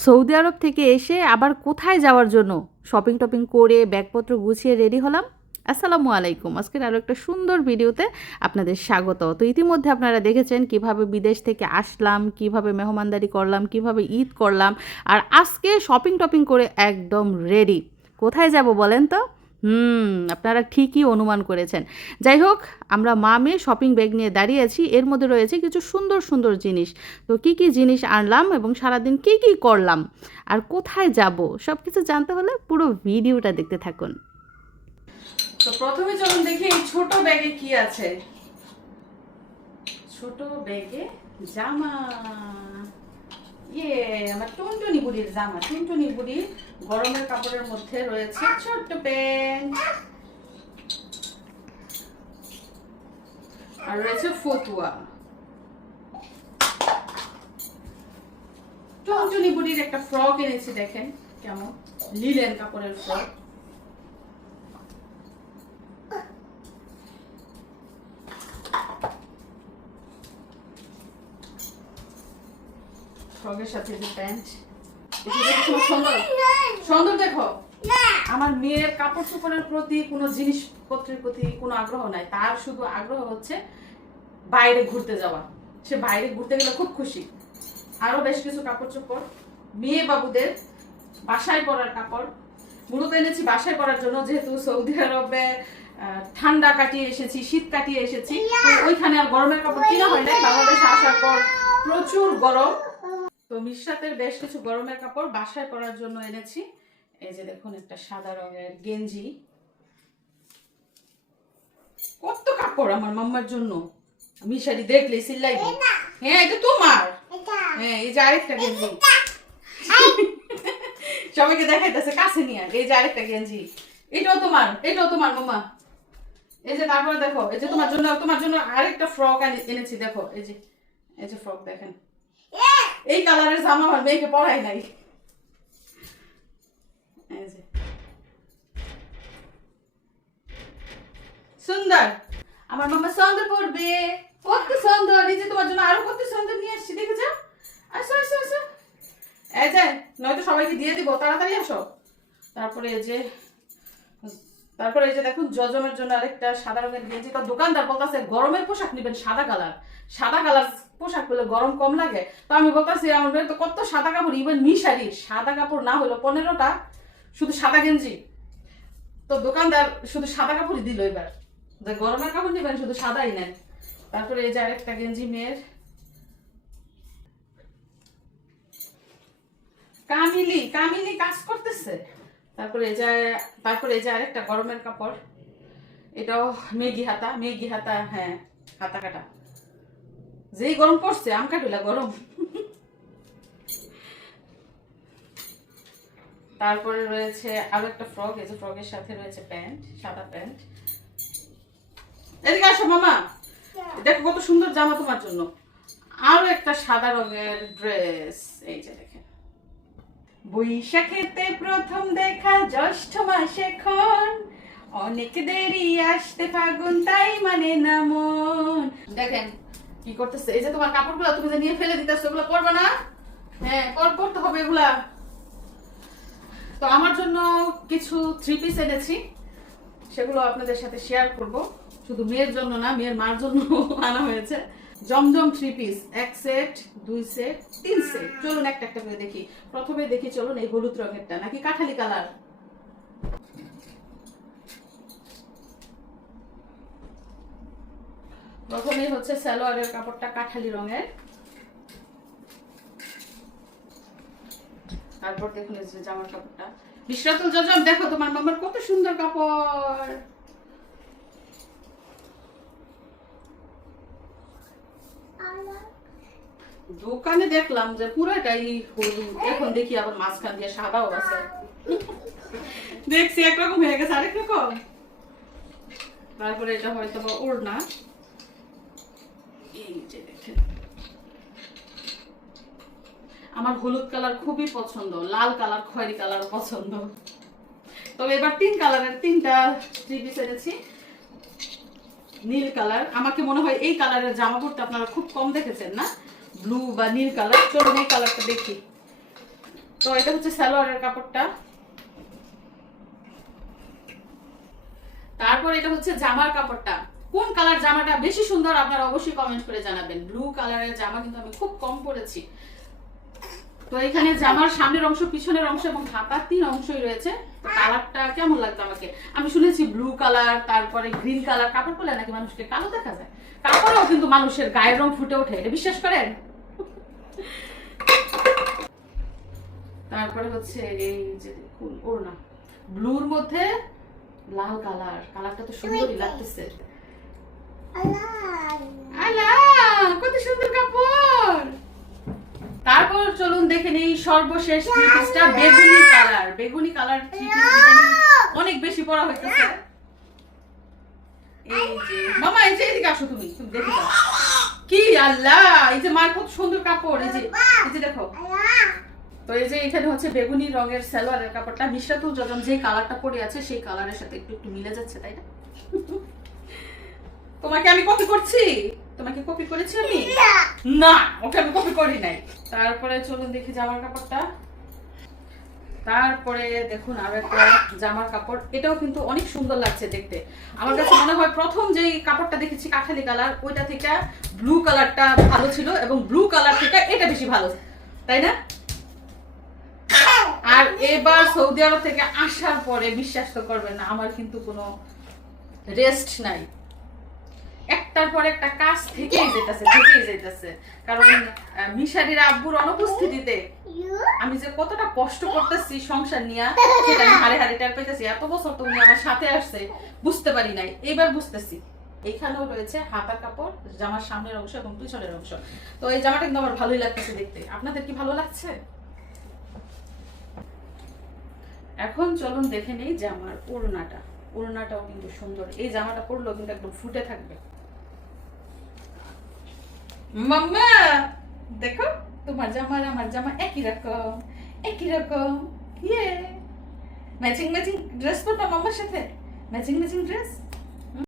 Saudi আরব থেকে এসে আবার কোথায় যাওয়ার জন্য শপিং টপিং করে ব্যাগপত্র গুছিয়ে রেডি হলাম। আসসালামু আলাইকুম, আজকের আরও একটা সুন্দর ভিডিওতে আপনাদের স্বাগত। তো ইতিমধ্যে আপনারা দেখেছেন কিভাবে বিদেশ থেকে আসলাম, কিভাবে মেহমানদারি করলাম, কিভাবে ঈদ করলাম, আর আজকে শপিং টপিং করে একদম রেডি। কোথায় যাব বলেন তো? আপনারা ঠিকই অনুমান করেছেন। যাই হোক, আমরা মা মেয়ে শপিং ব্যাগ নিয়ে দাঁড়িয়ে আছি। এর মধ্যে রয়েছে কিছু সুন্দর সুন্দর জিনিস। তো কি কি জিনিস আনলাম এবং সারাদিন কি কি করলাম আর কোথায় যাব সব কিছু জানতে হলে পুরো ভিডিওটা দেখতে থাকুন। তো প্রথমে চলুন দেখি এই ছোট ব্যাগে কি আছে। ছোট ব্যাগে জামা, আমার টুনটুনি বুড়ির জামা। টুনটুনি বুড়ির গরমের কাপড়ের মধ্যে রয়েছে ছোট্ট প্যান্ট, আর রয়েছে ফতুয়া। টুনটুনি বুড়ির একটা ফ্রক এনেছি, দেখেন কেমন লিলেন কাপড়ের ফ্রক। ফ্রকের সাথে যে প্যান্ট, সুন্দর সুন্দর। দেখো, আমার মেয়ের কাপড় চোপড়ের প্রতি কোনো জিনিসপত্রের প্রতি কোনো আগ্রহ নাই, তার শুধু আগ্রহ হচ্ছে বাইরে ঘুরতে যাওয়া। সে বাইরে ঘুরতে গেলে খুব খুশি। আরো বেশ কিছু কাপড় চোপড়, মেয়ে বাবুদের বাসায় পরার কাপড় মূলত এনেছি বাসায় পরার জন্য, যেহেতু সৌদি আরবে ঠান্ডা কাটিয়ে এসেছি, শীত কাটিয়ে এসেছি। ওইখানে আর গরমের কাপড় কিনা হয় নাই। বাংলাদেশে আসার পর প্রচুর গরম, তো মিশরাতের বেশ কিছু গরমের কাপড় বাসায় পরার জন্য এনেছি। এই যে দেখুন, একটা সাদা রঙের গেঞ্জি। কত কাপড় আমার মাম্মার জন্য, মিশারি দেখলে চিল্লাই। হ্যাঁ, এটা তোমার। হ্যাঁ, এই যে আরেকটা গেঞ্জি। সবাইকে দেখাইতেছে কাছে নিয়ে। এই যে আরেকটা গেঞ্জি, এটাও তোমার, এটাও তোমার মাম্মা। এই যে তারপরে দেখো, এই যে তোমার জন্য আরেকটা ফ্রক এনেছি। দেখো, এই যে ফ্রক দেখেন। এই কালারের জামা আমার মেয়েকে পরাই নাই। এই যে সুন্দর, আমার মামা সুন্দর পড়বে। কত সুন্দর! এই যে তোমার জন্য আরো কত সুন্দর নিয়ে আসছি, দেখে যাও। আসো আসো আসো, এই যে নয়তো সবাইকে দিয়ে দিব, তাড়াতাড়ি আসো। তারপরে এই যে দেখুন, জজমের জন্য আরেকটা সাদা রঙের গেঞ্জি। তো দোকানদার বলতেছে গরমের পোশাক নেবেন সাদা কালার পোশাক পেলে গরম কম লাগে। তো আমি বলতেছি আমার মেয়ের তো কত সাদা কাপড়, ইভেন মিশারির সাদা কাপড় না হলো 15টা, শুধু সাদা গেঞ্জি। তো দোকানদার শুধু সাদা কাপড়ই দিল এবার, যে গরমের কাপড় নেবেন শুধু সাদাই নেন। তারপরে এই যে আরেকটা গেঞ্জি মেয়ের, কামিলি কাজ করতেছে। তারপরে এই যে আরেকটা গরমের কাপড়, এটাও মেগি হাতা। হ্যাঁ, হাতা কাটা। যেই গরম পড়ছে, আম কাটুলা গরম। তারপরে রয়েছে আরো একটা ফ্রক। এই যে ফ্রকের সাথে রয়েছে প্যান্ট, সাদা প্যান্ট। এদিকে আসো মামা, দেখো কত সুন্দর জামা তোমার জন্য। আরো একটা সাদা রঙের ড্রেস। এই যে দেখেন, বৈশাখেতে প্রথম দেখা জ্যৈষ্ঠ মাস এখন, অনেক দেরি আসতে ফাগুন তাই মানে না মন। দেখেন কি করতেছে। এই যে তোমার কাপড়গুলো তুমি যে নিয়ে ফেলে দিতেছো, এগুলো পরবে না। হ্যাঁ, পরতে হবে এগুলা। তো আমার জন্য কিছু 3 পিস এনেছি, সেগুলো আপনাদের সাথে শেয়ার করব। শুধু মেয়ের জন্য না, মেয়ের মার জন্য আনা হয়েছে। জমজম 3 পিস, 1 সেট, 2 সেট, 3 সেট। চলুন একটা একটা করে দেখি। প্রথমে দেখি চলুন এই হলুদ রঙেরটা, নাকি কাঠালি কালার। প্রথমেই হচ্ছে সালোয়ারের কাপড়টা কাঠালি রঙের। তারপর দেখুন এই যে জামার কাপড়টা। মিশরাতুল জজম, দেখো তোমার মামার কত সুন্দর কাপড়। দোকানে দেখলাম যে পুরাটাই হলুদ, এখন দেখি আবার মাঝখান দিয়ে সাদাও আছে। দেখছি একরকম হয়ে গেছে, আরেক রকম। তারপরে এটা হয়তো বা ওড়না। এই যে দেখেন, আমার হলুদ কালার খুবই পছন্দ, লাল কালার, খয়েরি কালার পছন্দ। তবে এবার 3 কালারের 3টা 3 পিস এনেছি। নীল কালার, আমাকে মনে হয় এই কালারের জামা পরতে আপনারা খুব কম দেখেছেন না, ব্লু বা নীল কালার। চলুন এই কালারটা দেখি। তো এটা হচ্ছে সালোয়ারের কাপড়টা। তারপর এটা হচ্ছে জামার কাপড়টা। কোন কালার জামাটা বেশি সুন্দর আপনারা অবশ্যই কমেন্ট করে জানাবেন। ব্লু কালারের জামা কিন্তু আমি খুব কম পরেছি। তো এখানে জামার সামনের অংশ, পিছনের অংশ এবং হাতার 3 অংশই রয়েছে। তো কালারটা কেমন লাগতো আমাকে? আমি শুনেছি ব্লু কালার, তারপরে গ্রিন কালার কাপড় পরলে নাকি মানুষকে কালো দেখা যায়। কাপড়েও কিন্তু মানুষের গায়ের রং ফুটে ওঠে, এটা বিশ্বাস করেন? তারপরে হচ্ছে এই যে দেখুন ওড়না, ব্লুর মধ্যে লাল কালার, কালারটা তো সুন্দরই লাগতেছে। কত সুন্দর কাপড়। তারপর চলুন দেখে নেই সর্বশেষ থ্রি পিসটা, বেগুনি কালার। বেগুনি কালার থ্রি পিস অনেক বেশি পরা হইতেছে। এই যে মামা, এই যে এদিকে আসো, তুমি তুমি দেখে দাও কি। আল্লাহ, এই যে মার কত সুন্দর কাপড়। এই যে দেখো। তো এই যে এখানে হচ্ছে বেগুনি রঙের সালোয়ারের কাপড়টা। মিশরাতুল যখন যে কালারটা পরে আছে সেই কালারের সাথে একটু একটু মিলে যাচ্ছে, তাই না? তোমাকে আমি কপি করছি? তোমাকে কপি করেছি আমি? না, ওকে আমি কপি করি নাই। তারপরে চলুন দেখি জামার কাপড়টা। তারপরে দেখুন আরো একটা জামার কাপড়, এটাও কিন্তু অনেক সুন্দর লাগছে দেখতে। আমার কাছে মনে হয় প্রথম যেই কাপড়টা দেখেছি কাঠালি কালার, ওইটা থেকে ব্লু কালারটা ভালো ছিল এবং ব্লু কালার থেকে এটা বেশি ভালো, তাই না? আর এবার সৌদি আরব থেকে আসার পরে বিশ্বাস তো করবেন না, আমার কিন্তু কোনো রেস্ট নাই। একটার পর একটা কাজ থেকেই যেতেছে। কারণ মিশারির আব্বুর অনুপস্থিতিতে আমি যে কতটা কষ্ট করতেছি সংসার নিয়ে, সেটা আমি হাড়ে হাড়ে টের পাইতেছি। এত বছর তো উনি আমার সাথে আসছে, বুঝতে পারি নাই, এইবার বুঝতেছি। এখানেও রয়েছে হাতার কাপড়, জামার সামনের অংশ এবং পিছনের অংশ। তো এই জামাটা কিন্তু আমার ভালোই লাগতেছে দেখতে। আপনাদের কি ভালো লাগছে? এখন চলুন দেখে নেই জামার ওড়নাটা। ওড়নাটাও কিন্তু সুন্দর। এই জামাটা পরলেও কিন্তু একদম ফুটে থাকবে। মাম্মা দেখো, তোমার জামা আর আমার জামা একই রকম। ইয়ে ম্যাচিং ড্রেস পরবা মাম্মার সাথে, ম্যাচিং ড্রেস।